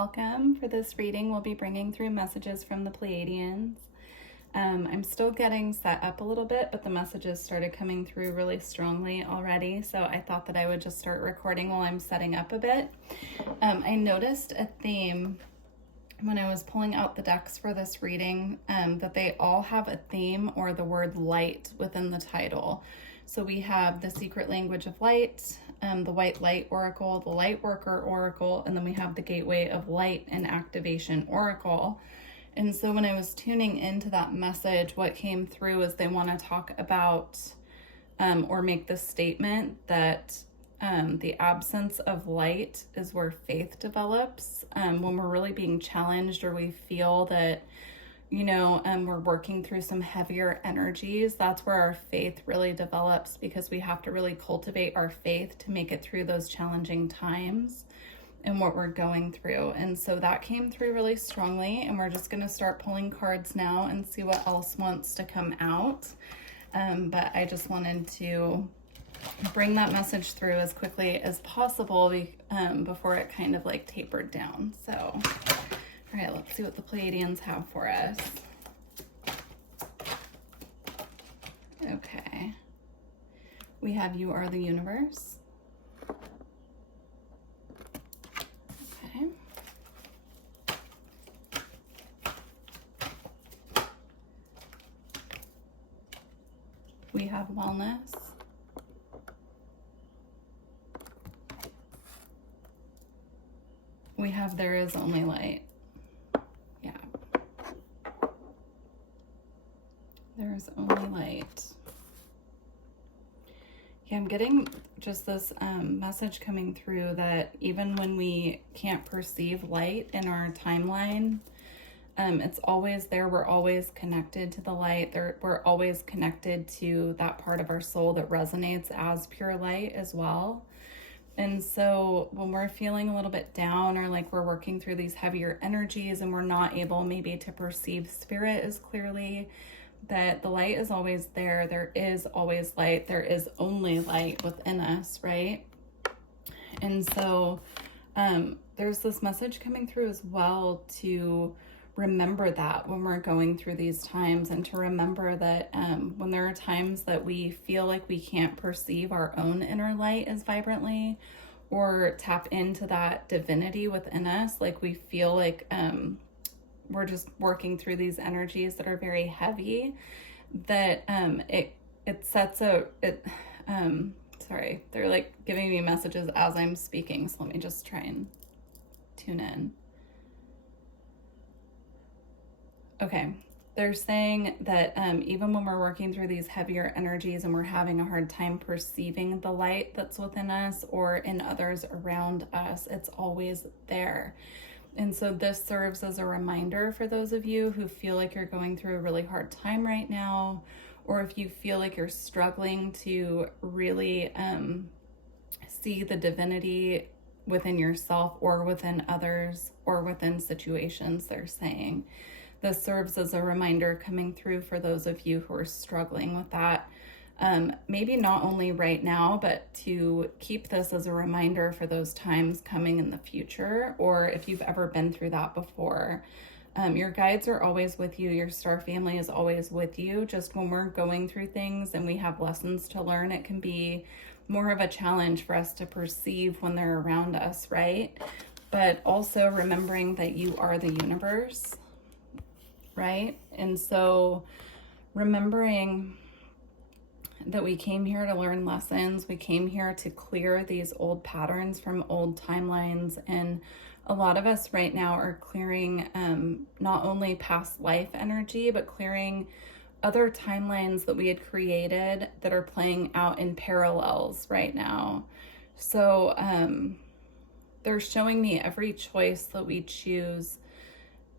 welcome. For this reading, we'll be bringing through messages from the Pleiadians. I'm still getting set up a little bit, but the messages started coming through really strongly already, so I thought that I would just start recording while I'm setting up a bit. I noticed a theme when I was pulling out the decks for this reading, that they all have a theme or the word light within the title. So we have the secret language of light, the white light oracle, the light worker oracle, and then we have the gateway of light and activation oracle. And so when I was tuning into that message, what came through is they want to talk about or make the statement that the absence of light is where faith develops. When we're really being challenged or we feel that, we're working through some heavier energies, that's where our faith really develops, because we have to really cultivate our faith to make it through those challenging times and what we're going through. And so that came through really strongly, and we're just going to start pulling cards now and see what else wants to come out. But I just wanted to bring that message through as quickly as possible before it kind of like tapered down. So, all right, let's see what the Pleiadians have for us. Okay. We have You Are the Universe. Okay. We have Wellness. We have There Is Only Light. Yeah. There's only light. Yeah, I'm getting just this message coming through that even when we can't perceive light in our timeline, it's always there. We're always connected to the light. We're always connected to that part of our soul that resonates as pure light as well. And so when we're feeling a little bit down, or like we're working through these heavier energies and we're not able maybe to perceive spirit as clearly, that the light is always there. There is always light. There is only light within us, right? And so there's this message coming through as well to remember that when we're going through these times, and to remember that when there are times that we feel like we can't perceive our own inner light as vibrantly, or tap into that divinity within us, like we feel like we're just working through these energies that are very heavy, that sorry, they're like giving me messages as I'm speaking, so let me just try and tune in. Okay, they're saying that even when we're working through these heavier energies and we're having a hard time perceiving the light that's within us or in others around us, it's always there. And so this serves as a reminder for those of you who feel like you're going through a really hard time right now, or if you feel like you're struggling to really see the divinity within yourself or within others or within situations, they're saying. This serves as a reminder coming through for those of you who are struggling with that. Maybe not only right now, but to keep this as a reminder for those times coming in the future, or if you've ever been through that before. Your guides are always with you. Your star family is always with you. Just when we're going through things and we have lessons to learn, it can be more of a challenge for us to perceive when they're around us, right? But also remembering that you are the universe, right? And so remembering that we came here to learn lessons. We came here to clear these old patterns from old timelines. And a lot of us right now are clearing not only past life energy, but clearing other timelines that we had created that are playing out in parallels right now. So they're showing me every choice that we choose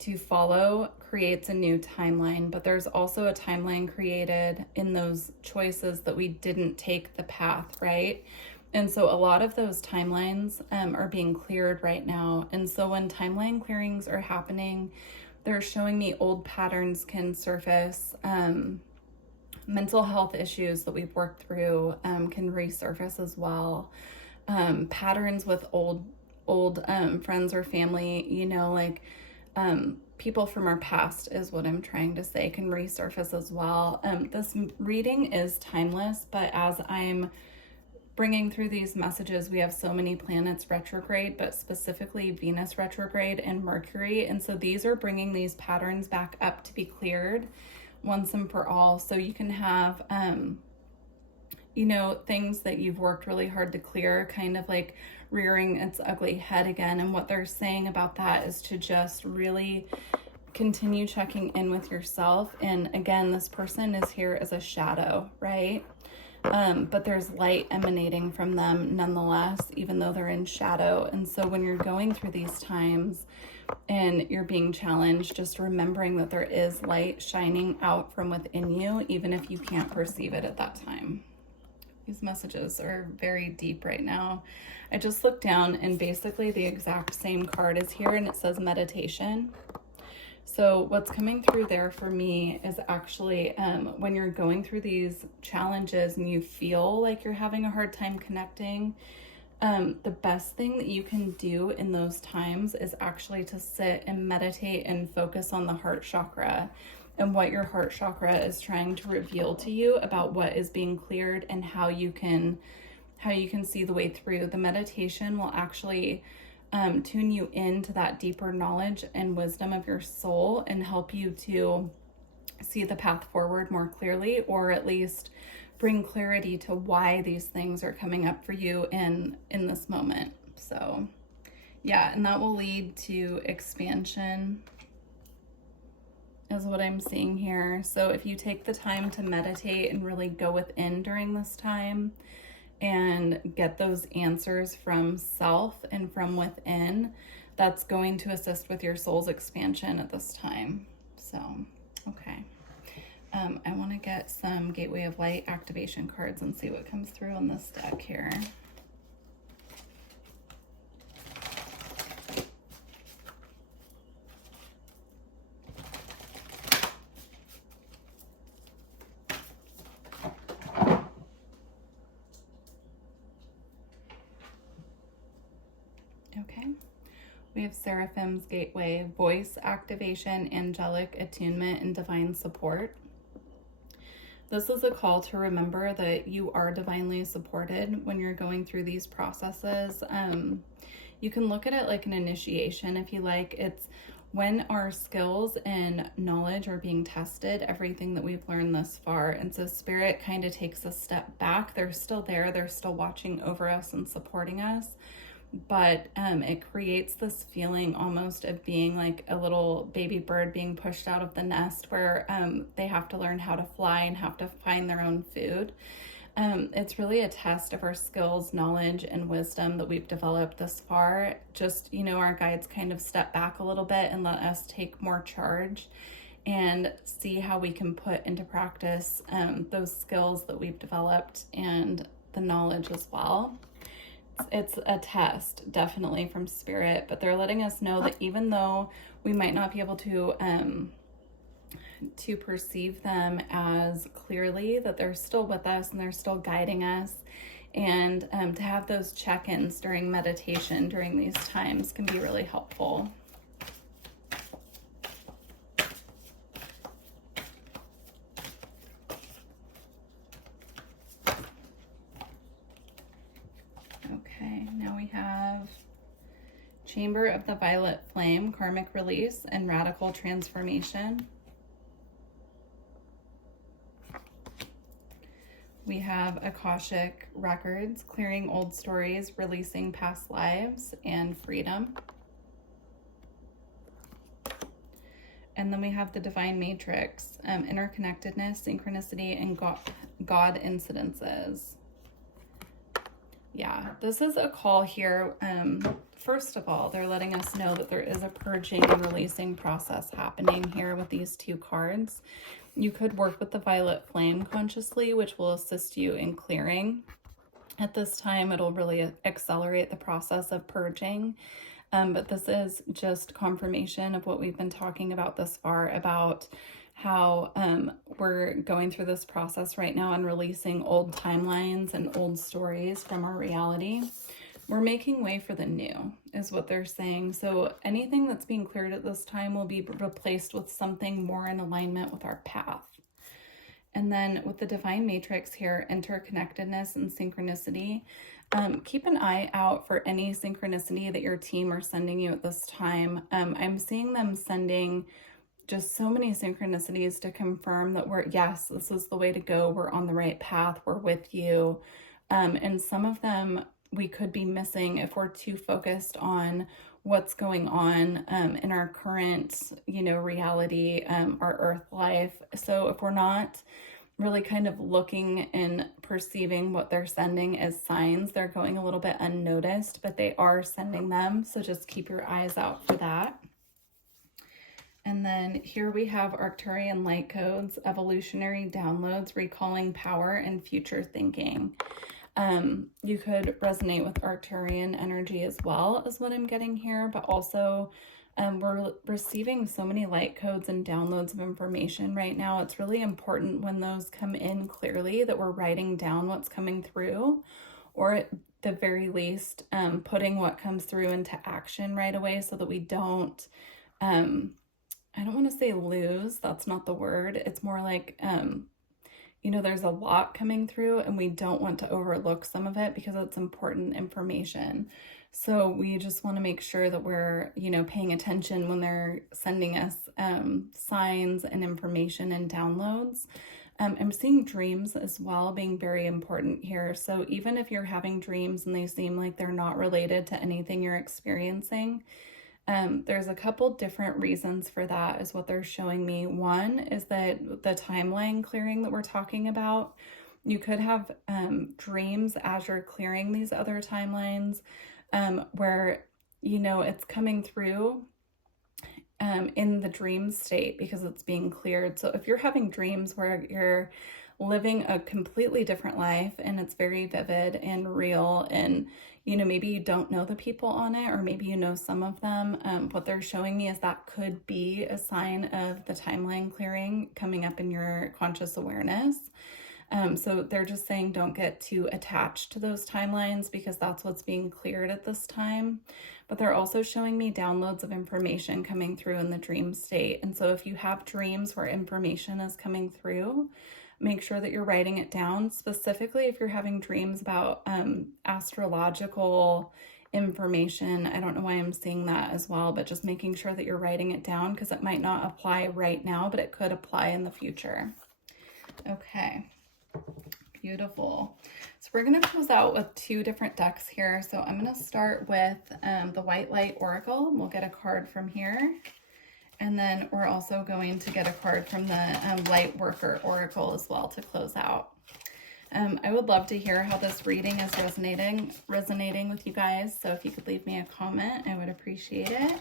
to follow creates a new timeline, but there's also a timeline created in those choices that we didn't take the path, right? And so a lot of those timelines are being cleared right now. And so when timeline clearings are happening, they're showing me old patterns can surface. Mental health issues that we've worked through can resurface as well. Patterns with old old friends or family, you know, like people from our past is what I'm trying to say, can resurface as well. This reading is timeless, but as I'm bringing through these messages, we have so many planets retrograde, but specifically Venus retrograde and Mercury. And so these are bringing these patterns back up to be cleared once and for all. So you can have, you know, things that you've worked really hard to clear kind of like rearing its ugly head again. And what they're saying about that is to just really continue checking in with yourself. And again, this person is here as a shadow, right? But there's light emanating from them nonetheless, even though they're in shadow. And so when you're going through these times and you're being challenged, just remembering that there is light shining out from within you, even if you can't perceive it at that time. These messages are very deep right now. I just looked down and basically the exact same card is here and it says meditation. So what's coming through there for me is actually when you're going through these challenges and you feel like you're having a hard time connecting, the best thing that you can do in those times is actually to sit and meditate and focus on the heart chakra and what your heart chakra is trying to reveal to you about what is being cleared and how you can see the way through. The meditation will actually tune you into that deeper knowledge and wisdom of your soul and help you to see the path forward more clearly, or at least bring clarity to why these things are coming up for you in this moment. So yeah, and that will lead to expansion is what I'm seeing here. So if you take the time to meditate and really go within during this time and get those answers from self and from within, that's going to assist with your soul's expansion at this time. So, okay. I want to get some Gateway of Light activation cards and see what comes through on this deck here. Okay, we have Seraphim's Gateway, voice activation, angelic attunement, and divine support. This is a call to remember that you are divinely supported when you're going through these processes. You can look at it like an initiation if you like. It's when our skills and knowledge are being tested, everything that we've learned thus far. And so Spirit kind of takes a step back. They're still there. They're still watching over us and supporting us. But it creates this feeling almost of being like a little baby bird being pushed out of the nest where they have to learn how to fly and have to find their own food. It's really a test of our skills, knowledge, and wisdom that we've developed thus far. Just, you know, our guides kind of step back a little bit and let us take more charge and see how we can put into practice those skills that we've developed and the knowledge as well. It's a test, definitely, from Spirit, but they're letting us know that even though we might not be able to perceive them as clearly, that they're still with us and they're still guiding us. And to have those check-ins during meditation during these times can be really helpful. Okay, now we have Chamber of the Violet Flame, karmic release and radical transformation. We have Akashic Records, clearing old stories, releasing past lives, and freedom. And then we have the Divine Matrix, interconnectedness, synchronicity, and God incidences. Yeah, this is a call here. First of all, they're letting us know that there is a purging and releasing process happening here with these two cards. You could work with the Violet Flame consciously, which will assist you in clearing. At this time, it'll really accelerate the process of purging. But this is just confirmation of what we've been talking about thus far, about how we're going through this process right now and releasing old timelines and old stories from our reality. we're making way for the new, is what they're saying. So anything that's being cleared at this time will be replaced with something more in alignment with our path. And then with the divine matrix here, interconnectedness and synchronicity, keep an eye out for any synchronicity that your team are sending you at this time. I'm seeing them sending just so many synchronicities to confirm that yes, this is the way to go. We're on the right path. We're with you. And some of them we could be missing if we're too focused on what's going on in our current, reality, our earth life. So if we're not really kind of looking and perceiving what they're sending as signs, they're going a little bit unnoticed, but they are sending them. So just keep your eyes out for that. And then here we have Arcturian light codes, evolutionary downloads, recalling power and future thinking. You could resonate with Arcturian energy as well, is what I'm getting here, but also we're receiving so many light codes and downloads of information right now. It's really important when those come in clearly that we're writing down what's coming through, or at the very least, putting what comes through into action right away so that we don't, I don't want to say lose, that's not the word. It's more like, there's a lot coming through and we don't want to overlook some of it because it's important information. So we just want to make sure that we're, paying attention when they're sending us signs and information and downloads. I'm seeing dreams as well being very important here. So even if you're having dreams and they seem like they're not related to anything you're experiencing, there's a couple different reasons for that is what they're showing me. One is that the timeline clearing that we're talking about, you could have dreams as you're clearing these other timelines where, it's coming through in the dream state because it's being cleared. So if you're having dreams where you're living a completely different life and it's very vivid and real, and maybe you don't know the people on it, or maybe you know some of them, what they're showing me is that could be a sign of the timeline clearing coming up in your conscious awareness. So they're just saying don't get too attached to those timelines because that's what's being cleared at this time. But they're also showing me downloads of information coming through in the dream state. And so if you have dreams where information is coming through, make sure that you're writing it down. Specifically, if you're having dreams about astrological information, I don't know why I'm seeing that as well, but just making sure that you're writing it down because it might not apply right now, but it could apply in the future. Okay. Beautiful. So we're going to close out with two different decks here. So I'm going to start with the White Light Oracle. We'll get a card from here. And then we're also going to get a card from the Light Worker Oracle as well to close out. I would love to hear how this reading is resonating with you guys. So if you could leave me a comment, I would appreciate it.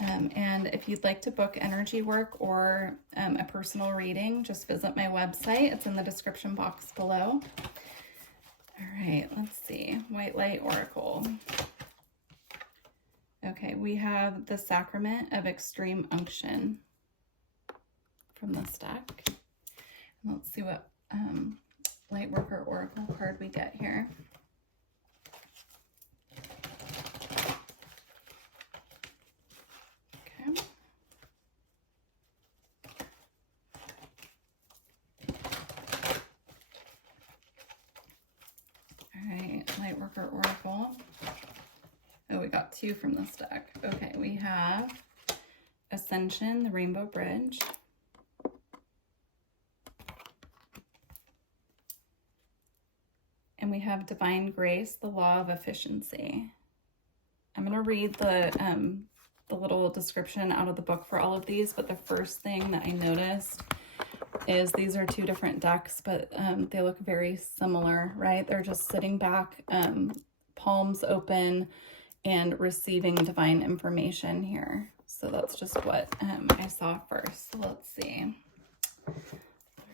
And if you'd like to book energy work or a personal reading, just visit my website. It's in the description box below. All right, let's see. White Light Oracle. Okay, we have the Sacrament of Extreme Unction from this deck. Let's see what Lightworker Oracle card we get here. Okay. All right, Lightworker Oracle. Oh, we got two from this deck. Okay, we have Ascension, the Rainbow Bridge. And we have Divine Grace, the Law of Efficiency. I'm going to read the little description out of the book for all of these, but the first thing that I noticed is these are two different decks, but they look very similar, right? They're just sitting back, palms open, and receiving divine information here. So that's just what I saw first. So let's see. All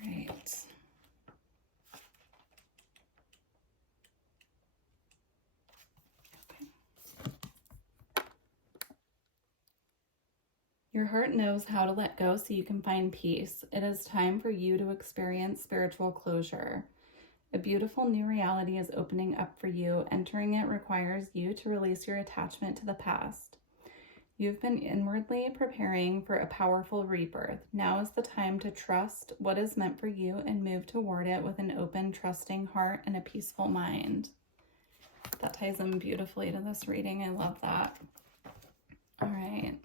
right. Your heart knows how to let go so you can find peace. It is time for you to experience spiritual closure. A beautiful new reality is opening up for you. Entering it requires you to release your attachment to the past. You've been inwardly preparing for a powerful rebirth. Now is the time to trust what is meant for you and move toward it with an open, trusting heart and a peaceful mind. That ties in beautifully to this reading. I love that. All right.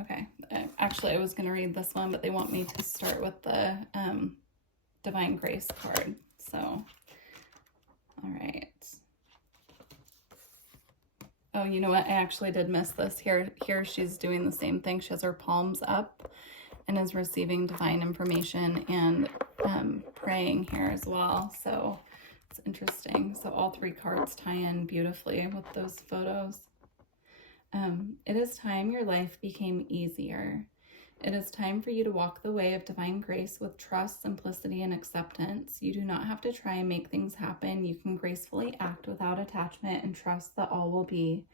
Okay. Actually, I was going to read this one, but they want me to start with the Divine Grace card. So, all right. Oh, you know what? I actually did miss this. Here she's doing the same thing. She has her palms up and is receiving divine information and praying here as well. So it's interesting. So all three cards tie in beautifully with those photos. It is time your life became easier. It is time for you to walk the way of divine grace with trust, simplicity, and acceptance. You do not have to try and make things happen. You can gracefully act without attachment and trust that all will be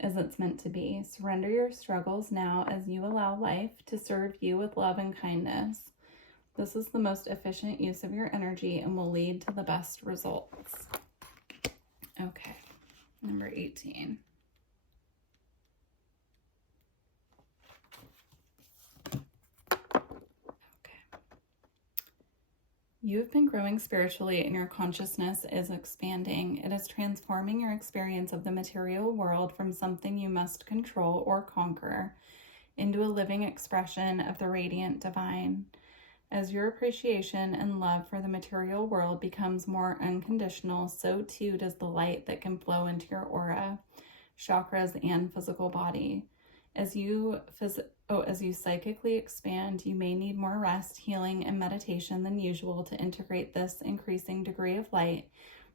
as it's meant to be. Surrender your struggles now as you allow life to serve you with love and kindness. This is the most efficient use of your energy and will lead to the best results. Okay, number 18. You've been growing spiritually and your consciousness is expanding. It is transforming your experience of the material world from something you must control or conquer into a living expression of the radiant divine. As your appreciation and love for the material world becomes more unconditional, so too does the light that can flow into your aura, chakras, and physical body. As you psychically expand, you may need more rest, healing, and meditation than usual to integrate this increasing degree of light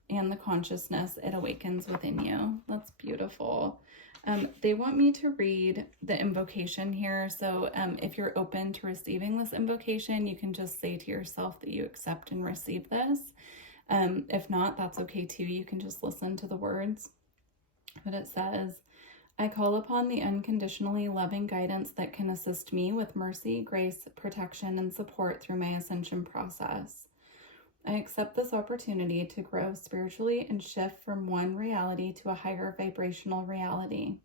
and the consciousness it awakens within you. That's beautiful. They want me to read the invocation here. So if you're open to receiving this invocation, you can just say to yourself that you accept and receive this. If not, that's okay too. You can just listen to the words. But it says, I call upon the unconditionally loving guidance that can assist me with mercy, grace, protection, and support through my ascension process. I accept this opportunity to grow spiritually and shift from one reality to a higher vibrational reality.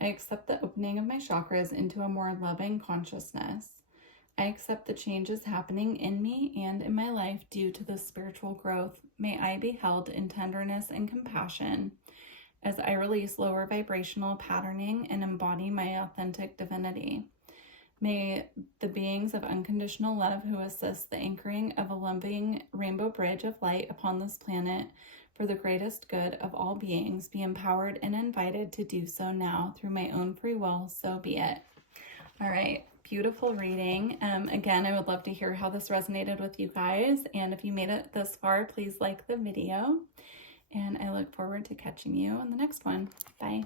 I accept the opening of my chakras into a more loving consciousness. I accept the changes happening in me and in my life due to this spiritual growth. May I be held in tenderness and compassion as I release lower vibrational patterning and embody my authentic divinity. May the beings of unconditional love who assist the anchoring of a loving rainbow bridge of light upon this planet for the greatest good of all beings be empowered and invited to do so now through my own free will, so be it. All right, beautiful reading. Again, I would love to hear how this resonated with you guys. And if you made it this far, please like the video. And I look forward to catching you on the next one. Bye.